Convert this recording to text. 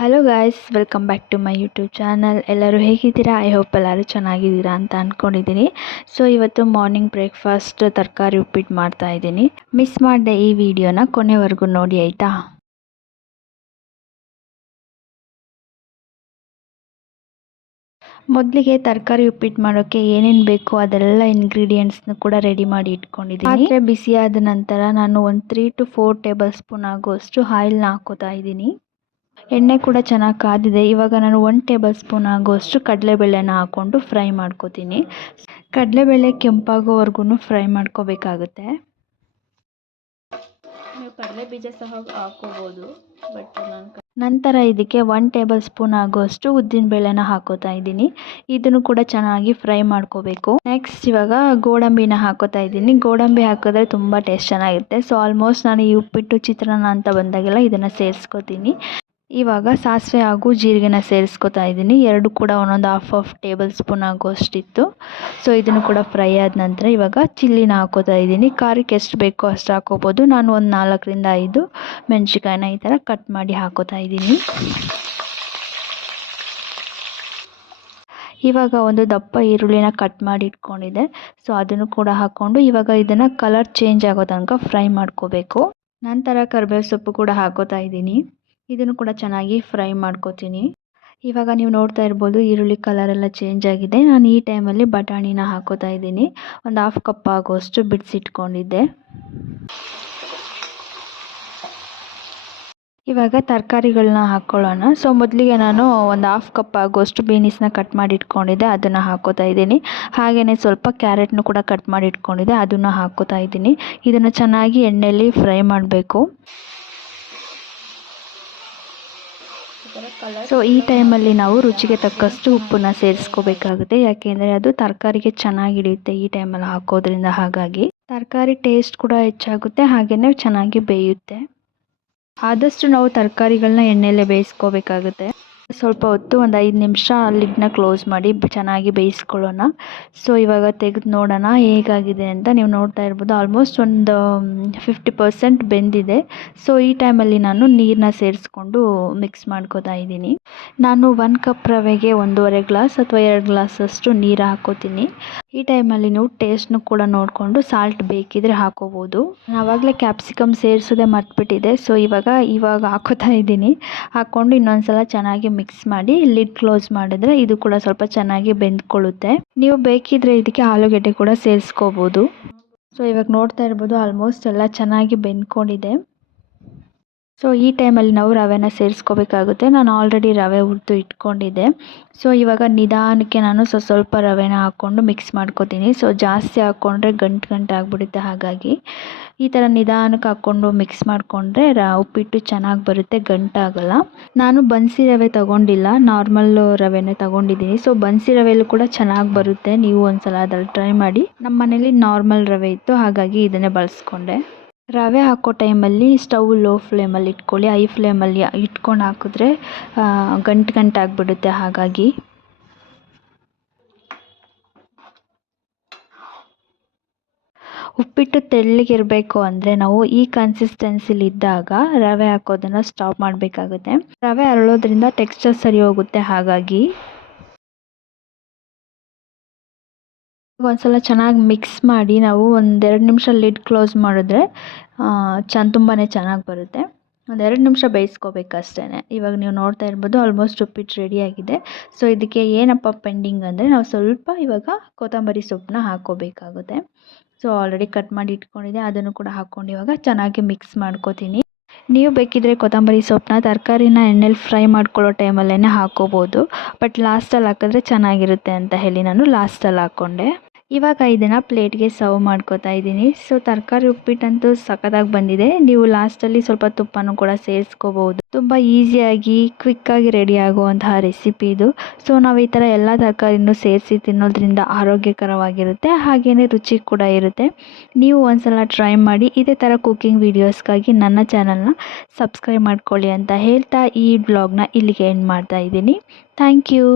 Hello guys, welcome back to my YouTube channel. ಎಲ್ಲರೂ ಹೇಗಿದ್ದೀರಾ? I hope ಎಲ್ಲರೂ ಚೆನ್ನಾಗಿದ್ದೀರಾ ಅಂತ ಅಂದ್ಕೊಂಡಿದ್ದೀನಿ. ಸೊ ಇವತ್ತು ಮಾರ್ನಿಂಗ್ ಬ್ರೇಕ್ಫಾಸ್ಟ್ ತರಕಾರಿ ಉಪ್ಪಿಟ್ಟು ಮಾಡ್ತಾ ಇದ್ದೀನಿ. ಮಿಸ್ ಮಾಡಿದೆ ಈ ವಿಡಿಯೋನ ಕೊನೆವರೆಗೂ ನೋಡಿ ಆಯಿತಾ. ಮೊದಲಿಗೆ ತರಕಾರಿ ಉಪ್ಪಿಟ್ಟು ಮಾಡೋಕ್ಕೆ ಏನೇನು ಬೇಕು ಅದೆಲ್ಲ ಇಂಗ್ರೀಡಿಯೆಂಟ್ಸ್ನ ಕೂಡ ರೆಡಿ ಮಾಡಿ ಇಟ್ಕೊಂಡಿದ್ದೀನಿ. ಪಾತ್ರೆ ಬಿಸಿಯಾದ ನಂತರ ನಾನು ಒಂದು 3 to 4 ಟೇಬಲ್ ಸ್ಪೂನ್ ಆಗುವಷ್ಟು ಆಯಿಲ್ನ ಹಾಕೋತಾ ಇದ್ದೀನಿ. ಎಣ್ಣೆ ಕೂಡ ಚೆನ್ನಾಗಿ ಕಾದಿದೆ. ಇವಾಗ ನಾನು 1 ಟೇಬಲ್ ಸ್ಪೂನ್ ಆಗುವಷ್ಟು ಕಡಲೆಬೇಳೆನ ಹಾಕ್ಕೊಂಡು ಫ್ರೈ ಮಾಡ್ಕೋತೀನಿ. ಕಡಲೆಬೇಳೆ ಕೆಂಪಾಗೋವರೆಗೂ ಫ್ರೈ ಮಾಡ್ಕೋಬೇಕಾಗುತ್ತೆ. ನೀವು ಕಡಲೆ ಬೀಜ ಸಹ ಹಾಕೋಬೋದು, ಬಟ್ ನಂತರ ಇದಕ್ಕೆ 1 ಟೇಬಲ್ ಸ್ಪೂನ್ ಆಗುವಷ್ಟು ಉದ್ದಿನಬೇಳೆನ ಹಾಕೋತಾ ಇದ್ದೀನಿ. ಇದನ್ನು ಕೂಡ ಚೆನ್ನಾಗಿ ಫ್ರೈ ಮಾಡ್ಕೋಬೇಕು. ನೆಕ್ಸ್ಟ್ ಇವಾಗ ಗೋಡಂಬಿನ ಹಾಕೋತಾ ಇದ್ದೀನಿ. ಗೋಡಂಬಿ ಹಾಕಿದ್ರೆ ತುಂಬ ಟೇಸ್ಟ್ ಚೆನ್ನಾಗಿರುತ್ತೆ. ಸೊ ಆಲ್ಮೋಸ್ಟ್ ನಾನು ಈ ಉಪ್ಪಿಟ್ಟು ಚಿತ್ರಾನ್ನ ಅಂತ ಬಂದಾಗೆಲ್ಲ ಇದನ್ನು ಸೇರಿಸ್ಕೋತೀನಿ. ಇವಾಗ ಸಾಸಿವೆ ಹಾಗೂ ಜೀರಿಗೆನ ಸೇರಿಸ್ಕೊತಾ ಇದ್ದೀನಿ. ಎರಡು ಕೂಡ ಒಂದೊಂದು ಹಾಫ್ ಟೇಬಲ್ ಸ್ಪೂನ್ ಆಗುವಷ್ಟಿತ್ತು. ಸೊ ಇದನ್ನು ಕೂಡ ಫ್ರೈ ಆದ ನಂತರ ಇವಾಗ ಚಿಲ್ಲಿನ ಹಾಕೋತಾ ಇದ್ದೀನಿ. ಖಾರಕ್ಕೆ ಎಷ್ಟು ಬೇಕೋ ಅಷ್ಟು ಹಾಕೋಬೋದು. ನಾನು ಒಂದು 4 ರಿಂದ 5 ಮೆಣಸಿನ್ಕಾಯಿನ ಈ ಥರ ಕಟ್ ಮಾಡಿ ಹಾಕೋತಾ ಇದ್ದೀನಿ. ಇವಾಗ ಒಂದು ದಪ್ಪ ಈರುಳ್ಳಿನ ಕಟ್ ಮಾಡಿ ಇಟ್ಕೊಂಡಿದ್ದೆ. ಸೊ ಅದನ್ನು ಕೂಡ ಹಾಕ್ಕೊಂಡು ಇವಾಗ ಇದನ್ನು ಕಲರ್ ಚೇಂಜ್ ಆಗೋ ತನಕ ಫ್ರೈ ಮಾಡ್ಕೋಬೇಕು. ನಂತರ ಕರಿಬೇವು ಸೊಪ್ಪು ಕೂಡ ಹಾಕೋತಾ ಇದ್ದೀನಿ. ಇದನ್ನು ಕೂಡ ಚೆನ್ನಾಗಿ ಫ್ರೈ ಮಾಡ್ಕೋತೀನಿ. ಇವಾಗ ನೀವು ನೋಡ್ತಾ ಇರ್ಬೋದು ಈರುಳ್ಳಿ ಕಲರ್ ಎಲ್ಲ ಚೇಂಜ್ ಆಗಿದೆ. ನಾನು ಈ ಟೈಮಲ್ಲಿ ಬಟಾಣಿನ ಹಾಕೋತಾ ಇದ್ದೀನಿ. ಒಂದು 1/2 ಕಪ್ ಆಗುವಷ್ಟು ಬಿಡಿಸಿಟ್ಕೊಂಡಿದ್ದೆ. ಇವಾಗ ತರಕಾರಿಗಳನ್ನ ಹಾಕ್ಕೊಳ್ಳೋಣ. ಸೊ ಮೊದಲಿಗೆ ನಾನು ಒಂದು 1/2 ಕಪ್ ಆಗುವಷ್ಟು ಬೀನಿಸ್ನ ಕಟ್ ಮಾಡಿ ಇಟ್ಕೊಂಡಿದ್ದೆ, ಅದನ್ನು ಹಾಕೋತಾ ಇದ್ದೀನಿ. ಹಾಗೆಯೇ ಸ್ವಲ್ಪ ಕ್ಯಾರೆಟ್ನು ಕೂಡ ಕಟ್ ಮಾಡಿ ಇಟ್ಕೊಂಡಿದ್ದೆ, ಅದನ್ನು ಹಾಕೋತಾ ಇದ್ದೀನಿ. ಇದನ್ನು ಚೆನ್ನಾಗಿ ಎಣ್ಣೆಯಲ್ಲಿ ಫ್ರೈ ಮಾಡಬೇಕು. ಸೊ ಈ ಟೈಮಲ್ಲಿ ನಾವು ರುಚಿಗೆ ತಕ್ಕಷ್ಟು ಉಪ್ಪನ್ನ ಸೇರಿಸ್ಕೋಬೇಕಾಗುತ್ತೆ. ಯಾಕೆಂದರೆ ಅದು ತರಕಾರಿಗೆ ಚೆನ್ನಾಗಿ ಹಿಡಿಯುತ್ತೆ ಈ ಟೈಮಲ್ಲಿ ಹಾಕೋದ್ರಿಂದ. ಹಾಗಾಗಿ ತರಕಾರಿ ಟೇಸ್ಟ್ ಕೂಡ ಹೆಚ್ಚಾಗುತ್ತೆ, ಹಾಗೆಯೇ ಚೆನ್ನಾಗಿ ಬೇಯುತ್ತೆ. ಆದಷ್ಟು ನಾವು ತರಕಾರಿಗಳನ್ನ ಎಣ್ಣೆಯಲ್ಲೇ ಬೇಯಿಸ್ಕೋಬೇಕಾಗುತ್ತೆ. ಸ್ವಲ್ಪ ಹೊತ್ತು ಒಂದು 5 ನಿಮಿಷ ಲಿಡ್ನ ಕ್ಲೋಸ್ ಮಾಡಿ ಚೆನ್ನಾಗಿ ಬೇಯಿಸ್ಕೊಳ್ಳೋಣ. ಸೊ ಇವಾಗ ತೆಗೆದು ನೋಡೋಣ ಹೇಗಾಗಿದೆ ಅಂತ. ನೀವು ನೋಡ್ತಾ ಇರ್ಬೋದು ಆಲ್ಮೋಸ್ಟ್ ಒಂದು 50% ಬೆಂದಿದೆ. ಸೊ ಈ ಟೈಮಲ್ಲಿ ನಾನು ನೀರನ್ನ ಸೇರಿಸ್ಕೊಂಡು ಮಿಕ್ಸ್ ಮಾಡ್ಕೋತಾ ಇದ್ದೀನಿ. ನಾನು 1 ಕಪ್ ರವೆಗೆ 1.5 ಗ್ಲಾಸ್ ಅಥವಾ 2 ಗ್ಲಾಸಷ್ಟು ನೀರು ಹಾಕೋತೀನಿ. ಈ ಟೈಮಲ್ಲಿ ನೀವು ಟೇಸ್ಟ್ನು ಕೂಡ ನೋಡಿಕೊಂಡು ಸಾಲ್ಟ್ ಬೇಕಿದ್ರೆ ಹಾಕೋಬೋದು. ಆವಾಗಲೇ ಕ್ಯಾಪ್ಸಿಕಮ್ ಸೇರಿಸೋದೇ ಮರ್ತ್ಬಿಟ್ಟಿದೆ. ಸೊ ಇವಾಗ ಹಾಕೋತಾ ಇದ್ದೀನಿ. ಹಾಕ್ಕೊಂಡು ಇನ್ನೊಂದ್ಸಲ ಚೆನ್ನಾಗಿ ಮಿಕ್ಸ್ ಮಾಡಿ ಲಿಡ್ ಕ್ಲೋಸ್ ಮಾಡಿದ್ರೆ ಇದು ಕೂಡ ಸ್ವಲ್ಪ ಚೆನ್ನಾಗಿ ಬೆಂದ್ಕೊಳ್ಳುತ್ತೆ. ನೀವು ಬೇಕಿದ್ರೆ ಇದಕ್ಕೆ ಆಲೂಗೆಡ್ಡೆ ಕೂಡ ಸೇರಿಸ್ಕೋಬೋದು. ಸೊ ಇವಾಗ ನೋಡ್ತಾ ಇರ್ಬೋದು ಆಲ್ಮೋಸ್ಟ್ ಎಲ್ಲ ಚೆನ್ನಾಗಿ ಬೆಂದ್ಕೊಂಡಿದೆ. ಸೊ ಈ ಟೈಮಲ್ಲಿ ನಾವು ರವೆನ ಸೇರಿಸ್ಕೋಬೇಕಾಗುತ್ತೆ. ನಾನು ಆಲ್ರೆಡಿ ರವೆ ಹುರಿದು ಇಟ್ಕೊಂಡಿದ್ದೆ. ಸೊ ಇವಾಗ ನಿಧಾನಕ್ಕೆ ನಾನು ಸ್ವಲ್ಪ ರವೆನ ಹಾಕ್ಕೊಂಡು ಮಿಕ್ಸ್ ಮಾಡ್ಕೋತೀನಿ. ಸೊ ಜಾಸ್ತಿ ಹಾಕ್ಕೊಂಡ್ರೆ ಗಂಟು ಆಗಿಬಿಡುತ್ತೆ. ಹಾಗಾಗಿ ಈ ಥರ ನಿಧಾನಕ್ಕೆ ಹಾಕ್ಕೊಂಡು ಮಿಕ್ಸ್ ಮಾಡಿಕೊಂಡ್ರೆ ಉಪ್ಪಿಟ್ಟು ಚೆನ್ನಾಗಿ ಬರುತ್ತೆ, ಗಂಟಾಗಲ್ಲ. ನಾನು ಬನ್ಸಿ ರವೆ ತೊಗೊಂಡಿಲ್ಲ, ನಾರ್ಮಲ್ ರವೆನೇ ತೊಗೊಂಡಿದ್ದೀನಿ. ಸೊ ಬನ್ಸಿ ರವೆಯಲ್ಲೂ ಕೂಡ ಚೆನ್ನಾಗಿ ಬರುತ್ತೆ. ನೀವು ಒಂದ್ಸಲ ಅದ್ರಲ್ಲಿ ಟ್ರೈ ಮಾಡಿ. ನಮ್ಮ ಮನೇಲಿ ನಾರ್ಮಲ್ ರವೆ ಇತ್ತು, ಹಾಗಾಗಿ ಇದನ್ನೇ ಬಳಸ್ಕೊಂಡೆ. ರವೆ ಹಾಕೋ ಟೈಮಲ್ಲಿ ಸ್ಟವ್ ಲೋ ಫ್ಲೇಮಲ್ಲಿ ಇಟ್ಕೊಳ್ಳಿ. ಹೈ ಫ್ಲೇಮಲ್ಲಿ ಇಟ್ಕೊಂಡು ಹಾಕಿದ್ರೆ ಗಂಟಾಗಿಬಿಡುತ್ತೆ. ಹಾಗಾಗಿ ಉಪ್ಪಿಟ್ಟು ತೆಳ್ಳಗಿರಬೇಕು ಅಂದರೆ ನಾವು ಈ ಕನ್ಸಿಸ್ಟೆನ್ಸಿಲಿ ಇದ್ದಾಗ ರವೆ ಹಾಕೋದನ್ನು ಸ್ಟಾಪ್ ಮಾಡಬೇಕಾಗುತ್ತೆ. ರವೆ ಅರಳೋದ್ರಿಂದ ಟೆಕ್ಸ್ಚರ್ ಸರಿ ಹೋಗುತ್ತೆ. ಹಾಗಾಗಿ ಒಂದ್ಸಲ ಚೆನ್ನಾಗಿ ಮಿಕ್ಸ್ ಮಾಡಿ ನಾವು 1-2 ನಿಮಿಷ ಲಿಡ್ ಕ್ಲೋಸ್ ಮಾಡಿದ್ರೆ ತುಂಬಾ ಚೆನ್ನಾಗಿ ಬರುತ್ತೆ. 1-2 ನಿಮಿಷ ಬೇಯಿಸ್ಕೋಬೇಕಷ್ಟೇ. ಇವಾಗ ನೀವು ನೋಡ್ತಾ ಇರ್ಬೋದು ಆಲ್ಮೋಸ್ಟ್ ಉಪ್ಪಿಟ್ಟು ರೆಡಿಯಾಗಿದೆ. ಸೊ ಇದಕ್ಕೆ ಏನಪ್ಪ ಪೆಂಡಿಂಗ್ ಅಂದರೆ ನಾವು ಸ್ವಲ್ಪ ಇವಾಗ ಕೊತ್ತಂಬರಿ ಸೊಪ್ಪನ್ನ ಹಾಕ್ಕೋಬೇಕಾಗುತ್ತೆ. ಸೊ ಆಲ್ರೆಡಿ ಕಟ್ ಮಾಡಿ ಇಟ್ಕೊಂಡಿದ್ದೆ, ಅದನ್ನು ಕೂಡ ಹಾಕ್ಕೊಂಡು ಇವಾಗ ಚೆನ್ನಾಗಿ ಮಿಕ್ಸ್ ಮಾಡ್ಕೋತೀನಿ. ನೀವು ಬೇಕಿದ್ರೆ ಕೊತ್ತಂಬರಿ ಸೊಪ್ಪನ್ನ ತರಕಾರಿನ ಎಣ್ಣೆಲಿ ಫ್ರೈ ಮಾಡ್ಕೊಳ್ಳೋ ಟೈಮಲ್ಲೇ ಹಾಕ್ಕೋಬೋದು. ಬಟ್ ಲಾಸ್ಟಲ್ಲಿ ಹಾಕಿದ್ರೆ ಚೆನ್ನಾಗಿರುತ್ತೆ ಅಂತ ಹೇಳಿ ನಾನು ಲಾಸ್ಟಲ್ಲಿ ಹಾಕ್ಕೊಂಡೆ. ಇವಾಗ ಇದನ್ನು ಪ್ಲೇಟ್ಗೆ ಸರ್ವ್ ಮಾಡ್ಕೋತಾ ಇದ್ದೀನಿ. ಸೊ ತರಕಾರಿ ಉಪ್ಪಿಟ್ಟಂತೂ ಸಖತ್ತಾಗಿ ಬಂದಿದೆ. ನೀವು ಲಾಸ್ಟಲ್ಲಿ ಸ್ವಲ್ಪ ತುಪ್ಪನೂ ಕೂಡ ಸೇರಿಸ್ಕೋಬೋದು. ತುಂಬ ಈಸಿಯಾಗಿ ಕ್ವಿಕ್ಕಾಗಿ ರೆಡಿ ಆಗುವಂತಹ ರೆಸಿಪಿ ಇದು. ಸೊ ನಾವು ಈ ಥರ ಎಲ್ಲ ತರಕಾರಿನೂ ಸೇರಿಸಿ ತಿನ್ನೋದ್ರಿಂದ ಆರೋಗ್ಯಕರವಾಗಿರುತ್ತೆ, ಹಾಗೆಯೇ ರುಚಿ ಕೂಡ ಇರುತ್ತೆ. ನೀವು ಒಂದ್ಸಲ ಟ್ರೈ ಮಾಡಿ. ಇದೇ ಥರ ಕುಕ್ಕಿಂಗ್ ವೀಡಿಯೋಸ್ಗಾಗಿ ನನ್ನ ಚಾನಲ್ನ ಸಬ್ಸ್ಕ್ರೈಬ್ ಮಾಡ್ಕೊಳ್ಳಿ ಅಂತ ಹೇಳ್ತಾ ಈ ಬ್ಲಾಗ್ನ ಇಲ್ಲಿಗೆ ಎಂಡ್ ಮಾಡ್ತಾ ಇದ್ದೀನಿ. Thank you.